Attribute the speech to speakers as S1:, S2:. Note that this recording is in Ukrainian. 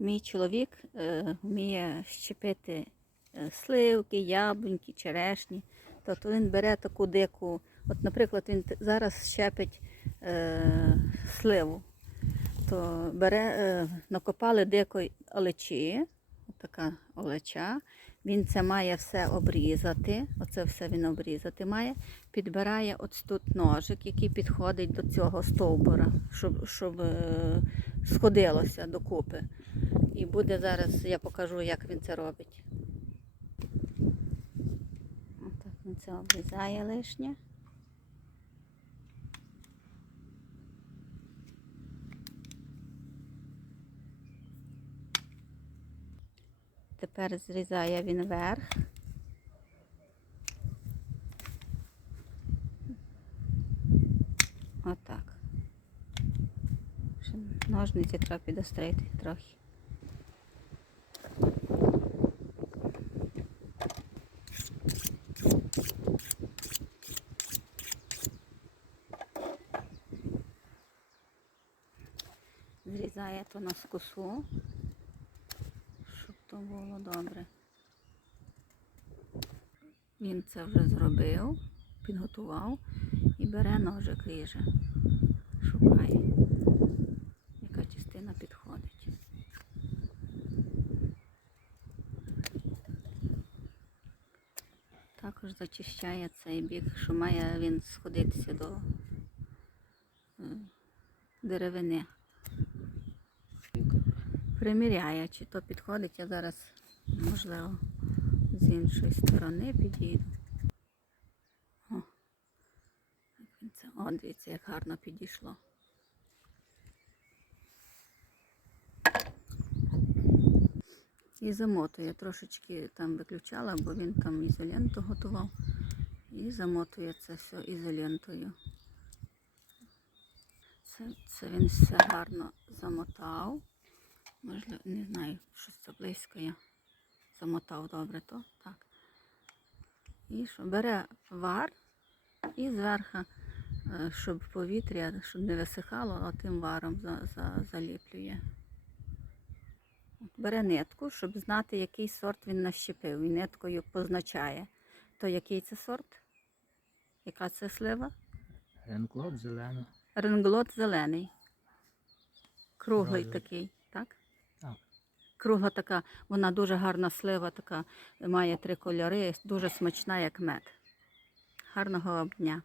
S1: Мій чоловік е, вміє щепити е, сливки, яблуньки, черешні. Тобто він бере таку дику. От, наприклад, він зараз щепить е, сливу, то бере, е, накопали дикої олечі, така олеча. Він це має все обрізати. Оце все він обрізати має. Підбирає от тут ножик, який підходить до цього стовбура, щоб, щоб е, сходилося докупи. І буде зараз, я покажу, як він це робить. Отак він це обрізає лишнє. Тепер зрізає він верх. Отак. Ще Ножниці треба підострити трохи. Зрізає то на скосу, щоб то було добре. Він це вже зробив, підготував і бере ножик ріже, шукає, яка частина підходить. Також зачищає цей бік, що має він сходитися до е, деревини. Приміряє, чи то підходить, я зараз, можливо, з іншої сторони підійду. О, о, дивіться, як гарно підійшло. І замотує, трошечки там виключала, бо він там ізоленту готував. І замотує це все ізолентою. Це, це він все гарно замотав. Можливо, не знаю, щось це близько я замотав добре, то так. І що бере вар і зверху, е, щоб повітря, щоб не висихало, а тим варом за, за, заліплює. Бере нитку, щоб знати, який сорт він нащепив. І ниткою позначає. То який це сорт? Яка це слива?
S2: Ренклот зелено.
S1: Ренглот зелений. Круглий
S2: Розовий.
S1: такий, так?
S2: Так.
S1: Кругла така, вона дуже гарна слива, така, має три кольори, дуже смачна, як мед. Гарного вам дня.